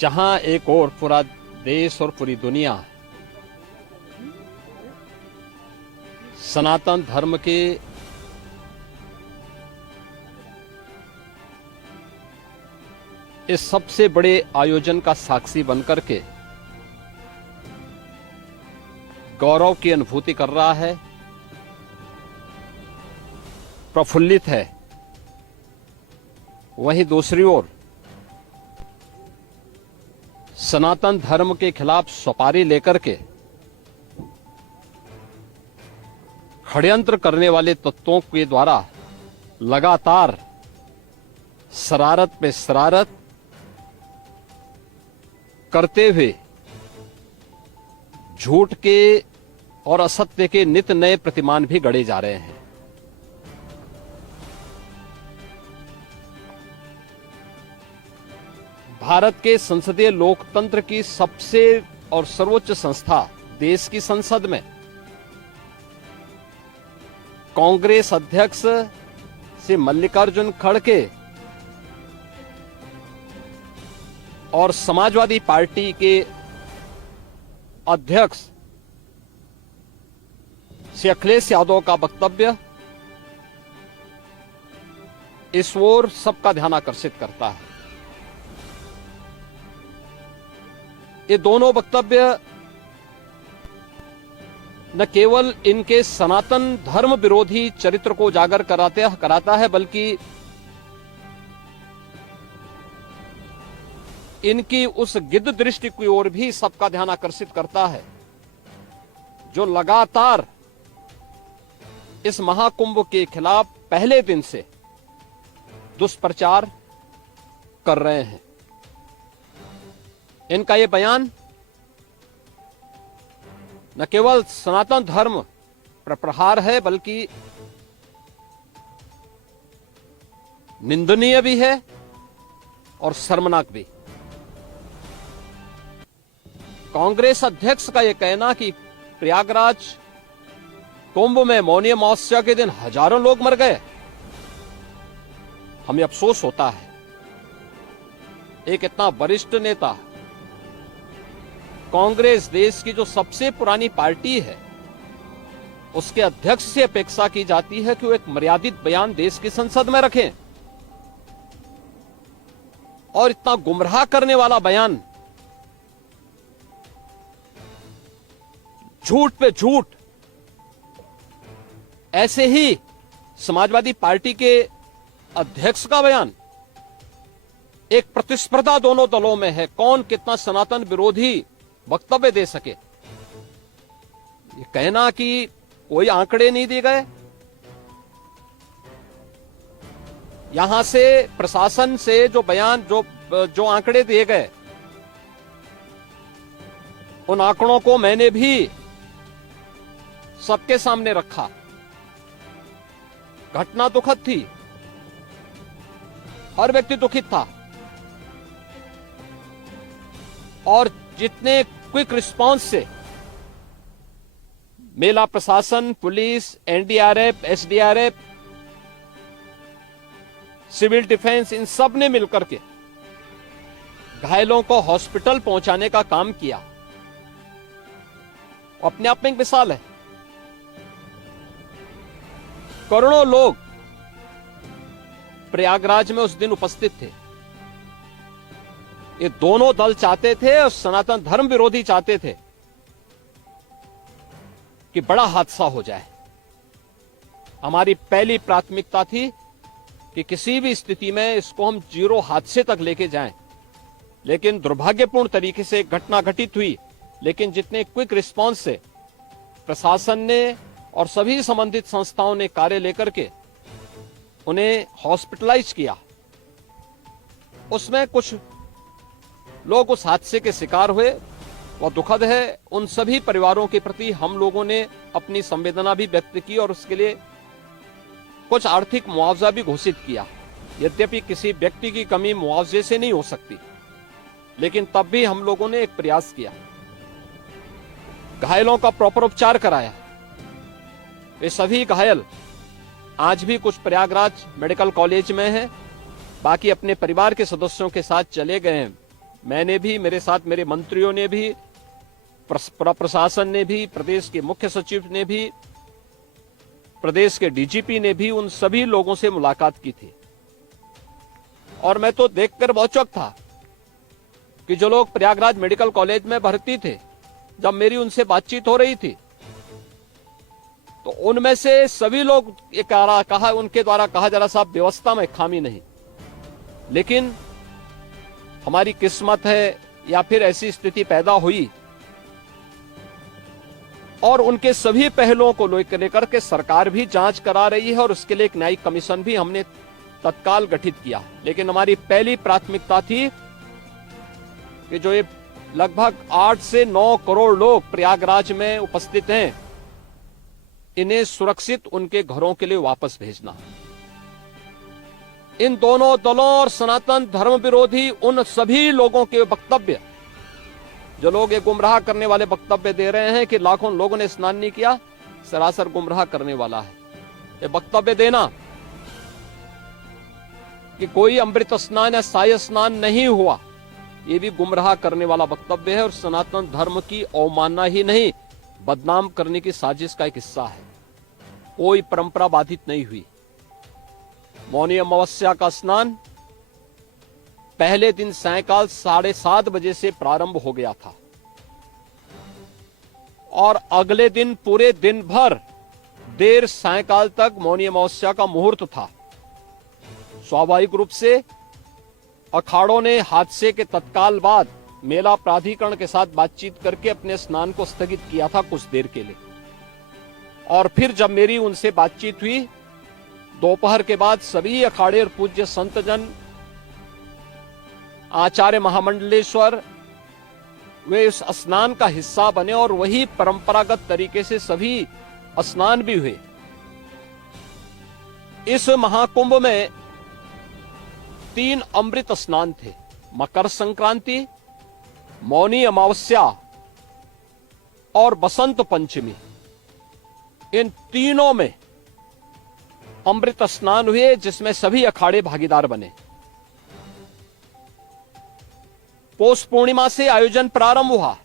जहां एक और पूरा देश और पूरी दुनिया सनातन धर्म के इस सबसे बड़े आयोजन का साक्षी बनकर के गौरव की अनुभूति कर रहा है, प्रफुल्लित है, वहीं दूसरी ओर सनातन धर्म के खिलाफ सुपारी लेकर के षड्यंत्र करने वाले तत्वों के द्वारा लगातार शरारत पे शरारत करते हुए झूठ के और असत्य के नित नए प्रतिमान भी गढ़े जा रहे हैं। भारत के संसदीय लोकतंत्र की सबसे और सर्वोच्च संस्था देश की संसद में कांग्रेस अध्यक्ष श्री मल्लिकार्जुन खड़गे और समाजवादी पार्टी के अध्यक्ष श्री अखिलेश यादव का वक्तव्य इस ओर सबका ध्यान आकर्षित करता है। ये दोनों वक्तव्य न केवल इनके सनातन धर्म विरोधी चरित्र को उजागर कराता है, बल्कि इनकी उस गिद्ध दृष्टि की ओर भी सबका ध्यान आकर्षित करता है जो लगातार इस महाकुंभ के खिलाफ पहले दिन से दुष्प्रचार कर रहे हैं। इनका ये बयान न केवल सनातन धर्म पर प्रहार है, बल्कि निंदनीय भी है और शर्मनाक भी। कांग्रेस अध्यक्ष का यह कहना कि प्रयागराज कुंभ में मौनी अमावस्या के दिन हजारों लोग मर गए, हमें अफसोस होता है एक इतना वरिष्ठ नेता, कांग्रेस देश की जो सबसे पुरानी पार्टी है, उसके अध्यक्ष से अपेक्षा की जाती है कि वो एक मर्यादित बयान देश की संसद में रखें, और इतना गुमराह करने वाला बयान, झूठ पे झूठ, ऐसे ही समाजवादी पार्टी के अध्यक्ष का बयान, एक प्रतिस्पर्धा दोनों दलों में है, कौन कितना सनातन विरोधी वक्तव्य दे सके। ये कहना कि कोई आंकड़े नहीं दिए गए, यहां से प्रशासन से जो बयान जो आंकड़े दिए गए, उन आंकड़ों को मैंने भी सबके सामने रखा। घटना दुखद थी, हर व्यक्ति दुखित था, और जितने क्विक रिस्पांस से मेला प्रशासन, police, NDRF, SDRF, civil defence, इन सब ने मिलकर के घायलों को हॉस्पिटल पहुंचाने का काम किया, अपने आप में एक मिसाल है। करोड़ों लोग प्रयागराज में उस दिन उपस्थित थे। ये दोनों दल चाहते थे और सनातन धर्म विरोधी चाहते थे कि बड़ा हादसा हो जाए। हमारी पहली प्राथमिकता थी कि किसी भी स्थिति में इसको हम जीरो हादसे तक लेके जाएं, लेकिन दुर्भाग्यपूर्ण तरीके से एक घटना घटित हुई, लेकिन जितने क्विक रिस्पांस से प्रशासन ने और सभी संबंधित संस्थाओं ने कार्य लेकर के उन्हें हॉस्पिटलाइज किया, उसमें कुछ लोग उस हादसे के शिकार हुए, वह दुखद है। उन सभी परिवारों के प्रति हम लोगों ने अपनी संवेदना भी व्यक्त की और उसके लिए कुछ आर्थिक मुआवजा भी घोषित किया। यद्यपि किसी व्यक्ति की कमी मुआवजे से नहीं हो सकती, लेकिन तब भी हम लोगों ने एक प्रयास किया, घायलों का प्रॉपर उपचार कराया। वे सभी घायल आज भी कुछ प्रयागराज मेडिकल कॉलेज में हैं, बाकी अपने परिवार के सदस्यों के साथ चले गए हैं मैंने भी, मेरे साथ मेरे मंत्रियों ने भी, प्रशासन ने भी, प्रदेश के मुख्य सचिव ने भी, प्रदेश के डीजीपी ने भी उन सभी लोगों से मुलाकात की थी। और मैं तो देखकर बहुत चौंक था कि जो लोग प्रयागराज मेडिकल कॉलेज में भर्ती थे, जब मेरी उनसे बातचीत हो रही थी, तो उनमें से सभी लोग ये कहा, उनके द्वारा कहा जा रहा, साहब व्यवस्था में खामी नहीं, लेकिन हमारी किस्मत है या फिर ऐसी स्थिति पैदा हुई। और उनके सभी पहलुओं को लेकर के सरकार भी जांच करा रही है और उसके लिए एक न्यायिक कमीशन भी हमने तत्काल गठित किया। लेकिन हमारी पहली प्राथमिकता थी कि जो ये लगभग 8 से 9 करोड़ लोग प्रयागराज में उपस्थित हैं, इन्हें सुरक्षित उनके घरों के लिए वापस भेजना। इन दोनों दलों और सनातन धर्म विरोधी उन सभी लोगों के वक्तव्य, जो लोग ये गुमराह करने वाले वक्तव्य दे रहे हैं कि लाखों लोगों ने स्नान नहीं किया, सरासर गुमराह करने वाला है। ये वक्तव्य देना कि कोई अमृत स्नान या साय स्नान नहीं हुआ, ये भी गुमराह करने वाला वक्तव्य है और सनातन धर्म की अवमानना ही नहीं, बदनाम करने की साजिश का एक हिस्सा है। कोई परंपरा बाधित नहीं हुई। मौनी अमावस्या का स्नान पहले दिन सायकाल 7:30 बजे से प्रारंभ हो गया था और अगले दिन पूरे दिन भर देर सायकाल तक मौनी अमावस्या का मुहूर्त था। स्वाभाविक रूप से अखाड़ों ने हादसे के तत्काल बाद मेला प्राधिकरण के साथ बातचीत करके अपने स्नान को स्थगित किया था कुछ देर के लिए। और फिर जब मेरी उनसे बातचीत हुई दोपहर के बाद, सभी अखाड़े और पूज्य संतजन, आचार्य महामंडलेश्वर, वे इस स्नान का हिस्सा बने और वही परंपरागत तरीके से सभी स्नान भी हुए। इस महाकुंभ में 3 अमृत स्नान थे, मकर संक्रांति, मौनी अमावस्या और बसंत पंचमी। इन तीनों में अमृत स्नान हुए जिसमें सभी अखाड़े भागीदार बने। पौष पूर्णिमा से आयोजन प्रारंभ हुआ।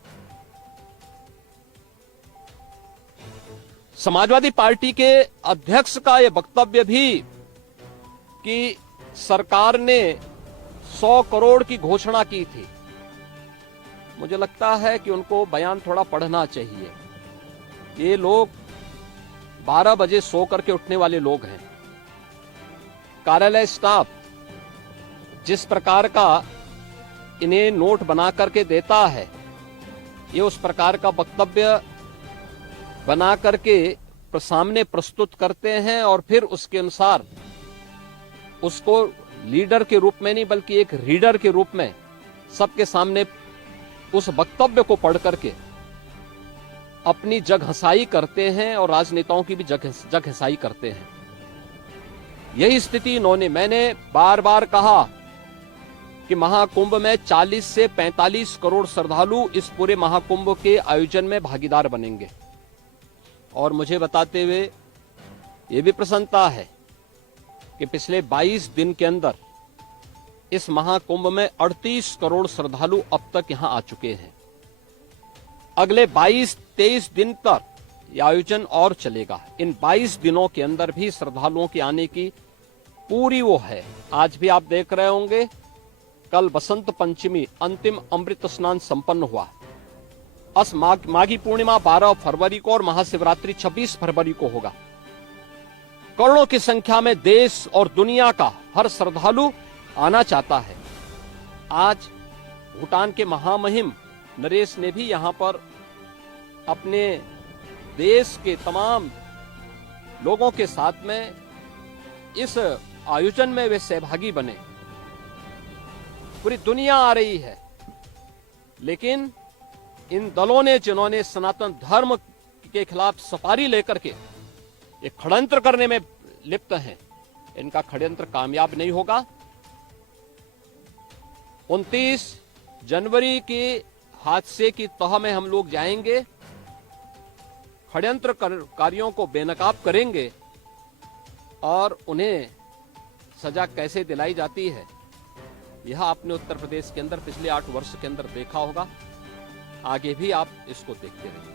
समाजवादी पार्टी के अध्यक्ष का यह वक्तव्य भी कि सरकार ने 100 करोड़ की घोषणा की थी, मुझे लगता है कि उनको बयान थोड़ा पढ़ना चाहिए। ये लोग 12 बजे सो करके उठने वाले लोग हैं। कार्यालय स्टाफ जिस प्रकार का इन्हें नोट बना करके देता है, ये उस प्रकार का वक्तव्य बना करके सामने प्रस्तुत करते हैं और फिर उसके अनुसार उसको लीडर के रूप में नहीं बल्कि एक रीडर के रूप में सबके सामने उस वक्तव्य को पढ़ करके अपनी जगहंसाई करते हैं और राजनेताओं की भी जगहंसाई करते हैं। यही स्थिति इन्होंने, मैंने बार बार कहा कि महाकुंभ में 40 से 45 करोड़ श्रद्धालु इस पूरे महाकुंभ के आयोजन में भागीदार बनेंगे। और मुझे बताते हुए ये भी प्रसन्नता है कि पिछले 22 दिन के अंदर इस महाकुंभ में 38 करोड़ श्रद्धालु अब तक यहां आ चुके हैं। अगले 22-23 दिन तक यह आयोजन और चलेगा। इन 22 दिनों के अंदर भी श्रद्धालुओं के आने की पूरी वो है। आज भी आप देख रहे होंगे, कल बसंत पंचमी अंतिम अमृत स्नान संपन्न हुआ। माघी पूर्णिमा 12 फरवरी को और महाशिवरात्रि 26 फरवरी को होगा। करोड़ों की संख्या में देश और दुनिया का हर श्रद्धालु आना चाहता है। आज भूटान के महामहिम नरेश ने भी यहां पर अपने देश के तमाम लोगों के साथ में इस आयोजन में वे सहभागी बने। पूरी दुनिया आ रही है, लेकिन इन दलों ने जिन्होंने सनातन धर्म के खिलाफ सफारी लेकर के एक षड्यंत्र करने में लिप्त हैं, इनका षड्यंत्र कामयाब नहीं होगा। 29 जनवरी के हादसे की तह में हम लोग जाएंगे, षड्यंत्रकारियों को बेनकाब करेंगे और उन्हें सजा कैसे दिलाई जाती है यह आपने उत्तर प्रदेश के अंदर पिछले 8 वर्ष के अंदर देखा होगा, आगे भी आप इसको देखते रहिए।